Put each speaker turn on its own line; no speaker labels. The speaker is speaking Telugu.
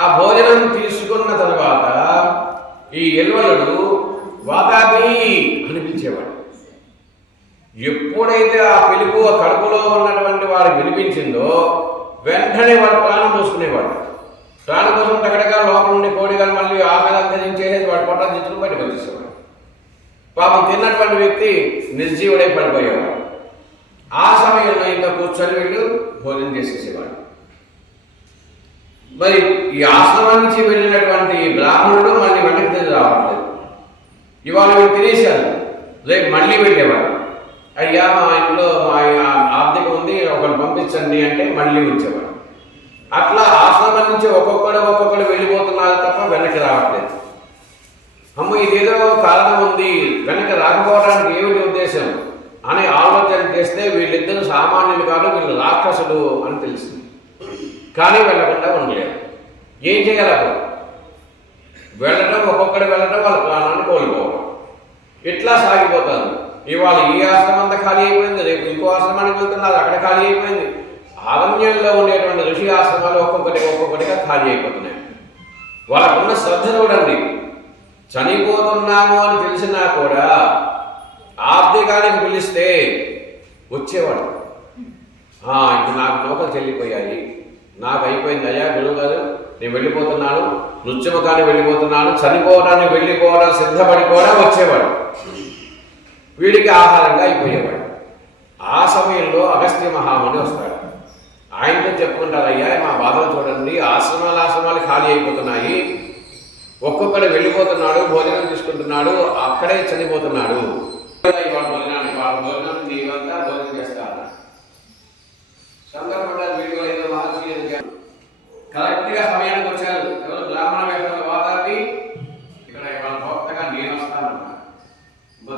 ఆ భోజనం తీసుకున్న తర్వాత ఈ ఎల్వలుడు వాతాపి అనిపించేవాడు ఎప్పుడైతే ఆ పిలుపు ఆ కడుపులో ఉన్నటువంటి వాడు వినిపించిందో వెంటనే వాడు ప్రాణం పోసుకునేవాడు. ప్రాణం కోసం టగడగా లోపల నుండి కోడిగా మళ్ళీ ఆకలి అంతరించేసి వాడు పొట్ట తెచ్చుకుని బయటకు వచ్చేసేవాడు. పాపం తిన్నటువంటి వ్యక్తి నిర్జీవుడై పడిపోయేవాడు. ఆ సమయంలో ఇంకా కూర్చొని వీళ్ళు భోజనం చేసేసేవాడు మరి ఈ ఆశ్రమం నుంచి వెళ్ళినటువంటి బ్రాహ్మణుడు మళ్ళీ వెనక్కి తిరిగి రావట్లేదు. ఇవాళ వీళ్ళు తినేశారు రేపు మళ్ళీ వెళ్ళేవాడు. అయ్యా మా ఇంట్లో మా ఆర్థిక ఉంది ఒకరు పంపించండి అంటే మళ్ళీ ఉంచేవాడు అట్లా ఆశ్రమం నుంచి ఒక్కొక్కడు ఒక్కొక్కడు వెళ్ళిపోతున్నారు తప్ప వెనక్కి రావట్లేదు. అమ్మ ఇదేదో కారణం ఉంది. వెనక్కి రాకపోవడానికి ఏమిటి ఉద్దేశం? అని ఆలోచన చేస్తే వీళ్ళిద్దరు సామాన్యులు కాదు వీళ్ళు రాక్షసులు అని తెలిసింది కానీ వెళ్ళకుండా ఉండలేదు ఏం చేయాలి వెళ్ళడం ఒక్కొక్కడు వెళ్ళడం వాళ్ళ ప్రాణాన్ని కోల్పోవడం. ఇట్లా సాగిపోతారు. ఇవాళ ఈ ఆశ్రమం అంతా ఖాళీ అయిపోయింది రేపు ఇంకో ఆశ్రమానికి వెళ్తున్నారు అక్కడ ఖాళీ అయిపోయింది. అరణ్యంలో ఉండేటువంటి ఋషి ఆశ్రమాలు ఒక్కొక్కటి ఒక్కొక్కటిగా ఖాళీ అయిపోతున్నాయి. వాళ్ళకున్న శ్రద్ధ చూడండి. చనిపోతున్నాము అని తెలిసినా కూడా ఆర్థికానికి పిలిస్తే వచ్చేవాడు "ఆ, ఇంక నాకు నౌకలు చెల్లిపోయాయి. నాకు అయిపోయింది అయ్యా గురువు గారు నేను వెళ్ళిపోతున్నాను. నృత్యముఖానికి వెళ్ళిపోతున్నాను. చనిపోవడానికి వెళ్ళిపోవడం సిద్ధపడి కూడా వచ్చేవాడు. వీడికి ఆహారంగా అయిపోయేవాడు. ఆ సమయంలో అగస్త్య మహాముని వస్తాడు. ఆయనతో చెప్పుకుంటారు అయ్యా మా బాధలు చూడండి ఆశ్రమాలు ఆశ్రమాలు ఖాళీ అయిపోతున్నాయి. ఒక్కొక్కడు వెళ్ళిపోతున్నాడు భోజనం తీసుకుంటున్నాడు అక్కడే చనిపోతున్నాడు. భోజనాన్ని భోజనం